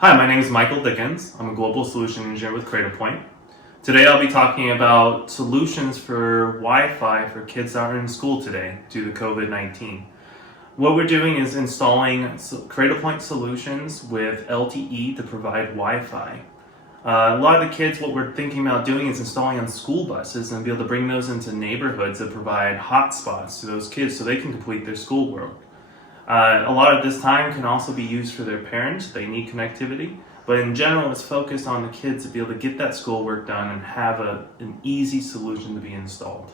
Hi, my name is Michael Dickens. I'm a global solution engineer with Cradlepoint. Today I'll be talking about solutions for Wi-Fi for kids that are in school today due to COVID-19. What we're doing is installing Cradlepoint solutions with LTE to provide Wi-Fi. A lot of the kids, what we're thinking about doing is installing on school buses and be able to bring those into neighborhoods that provide hotspots to those kids so they can complete their schoolwork. A lot of this time can also be used for their parents. They need connectivity, but in general, it's focused on the kids to be able to get that schoolwork done and have an easy solution to be installed.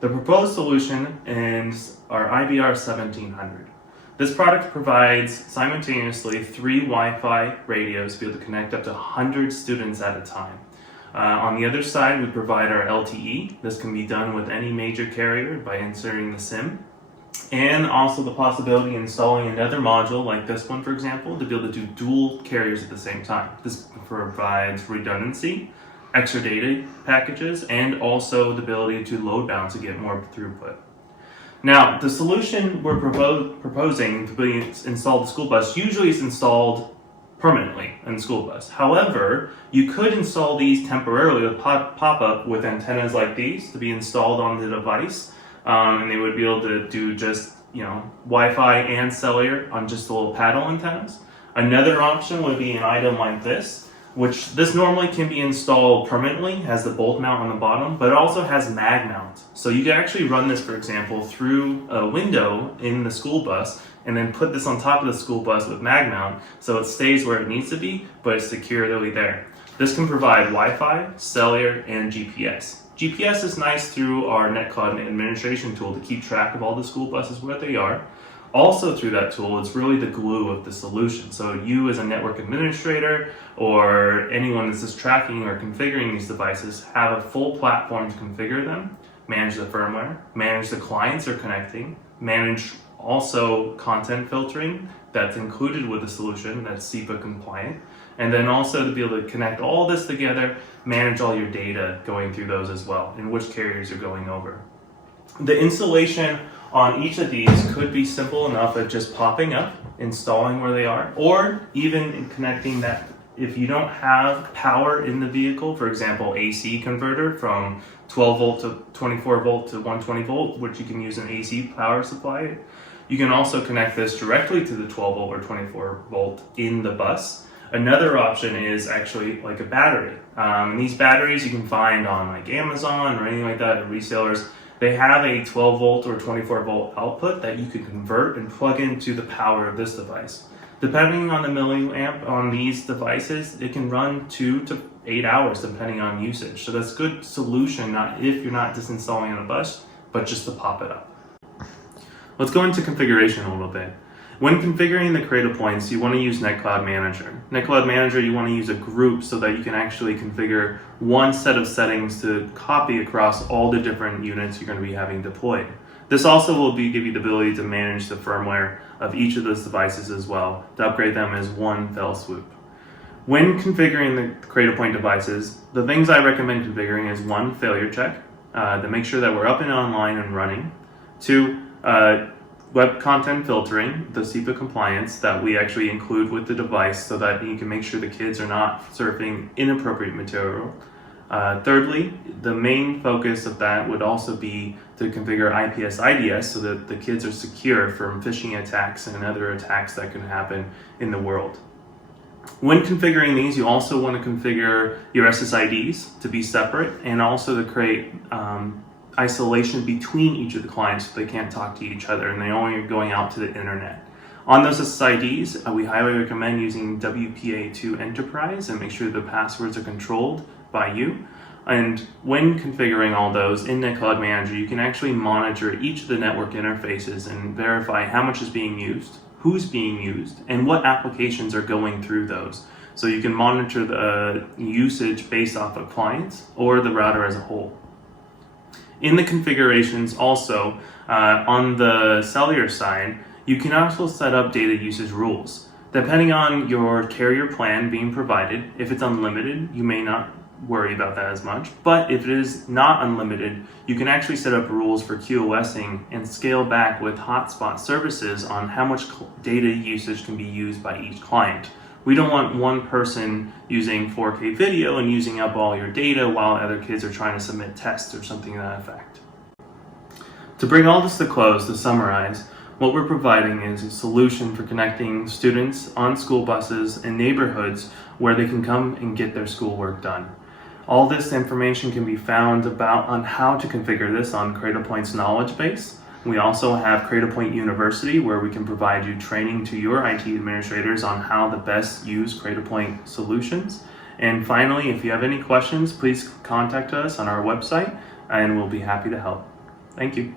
The proposed solution is our IBR 1700. This product provides simultaneously 3 Wi-Fi radios to be able to connect up to 100 students at a time. On the other side, we provide our LTE. This can be done with any major carrier by inserting the SIM. And also the possibility of installing another module like this one, for example, to be able to do dual carriers at the same time. This provides redundancy, extra data packages, and also the ability to load balance to get more throughput. Now, the solution we're proposing to be installed in the school bus usually is installed permanently in the school bus. However, you could install these temporarily with pop-up with antennas like these to be installed on the device. And they would be able to do just, Wi-Fi and cellular on just the little paddle antennas. Another option would be an item like this, which this normally can be installed permanently, has the bolt mount on the bottom, but it also has mag mount. So you can actually run this, for example, through a window in the school bus and then put this on top of the school bus with mag mount so it stays where it needs to be, but it's securely there. This can provide Wi-Fi, cellular, and GPS. GPS is nice through our NetCloud administration tool to keep track of all the school buses where they are. Also through that tool, it's really the glue of the solution. So you as a network administrator or anyone that's just tracking or configuring these devices have a full platform to configure them, manage the firmware, manage the clients they're connecting, manage also content filtering that's included with the solution that's SEPA compliant, and then also to be able to connect all this together, manage all your data going through those as well, and which carriers you're going over. The installation on each of these could be simple enough of just popping up, installing where they are, or even in connecting that if you don't have power in the vehicle, for example, AC converter from 12 volt to 24 volt to 120 volt, which you can use an AC power supply. You can also connect this directly to the 12 volt or 24 volt in the bus. Another option is actually like a battery. These batteries you can find on like Amazon or anything like that at resellers. They have a 12 volt or 24 volt output that you can convert and plug into the power of this device. Depending on the milliamp on these devices, it can run 2 to 8 hours depending on usage. So that's a good solution, not if you're not just installing on a bus, but just to pop it up. Let's go into configuration a little bit. When configuring the Cradlepoints, you want to use NetCloud Manager. NetCloud Manager, you want to use a group so that you can actually configure one set of settings to copy across all the different units you're going to be having deployed. This also will give you the ability to manage the firmware of each of those devices as well, to upgrade them as one fell swoop. When configuring the Cradlepoint devices, the things I recommend configuring is 1, failure check, to make sure that we're up and online and running. 2, web content filtering, the SEPA compliance that we actually include with the device so that you can make sure the kids are not surfing inappropriate material. Thirdly, the main focus of that would also be to configure IPS/IDS so that the kids are secure from phishing attacks and other attacks that can happen in the world. When configuring these, you also want to configure your SSIDs to be separate and also to create isolation between each of the clients so they can't talk to each other and they only are going out to the internet. On those SSIDs, we highly recommend using WPA2 Enterprise and make sure the passwords are controlled by you. And when configuring all those in NetCloud Manager, you can actually monitor each of the network interfaces and verify how much is being used, who's being used, and what applications are going through those. So you can monitor the usage based off of clients or the router as a whole. In the configurations also, on the cellular side, you can also set up data usage rules. Depending on your carrier plan being provided, if it's unlimited, you may not worry about that as much. But if it is not unlimited, you can actually set up rules for QoSing and scale back with hotspot services on how much data usage can be used by each client. We don't want one person using 4K video and using up all your data while other kids are trying to submit tests or something to that effect. To bring all this to close, to summarize, what we're providing is a solution for connecting students on school buses in neighborhoods where they can come and get their schoolwork done. All this information can be found on how to configure this on Cradlepoint's knowledge base. We also have Cradlepoint University, where we can provide you training to your IT administrators on how to best use Cradlepoint solutions. And finally, if you have any questions, please contact us on our website and we'll be happy to help. Thank you.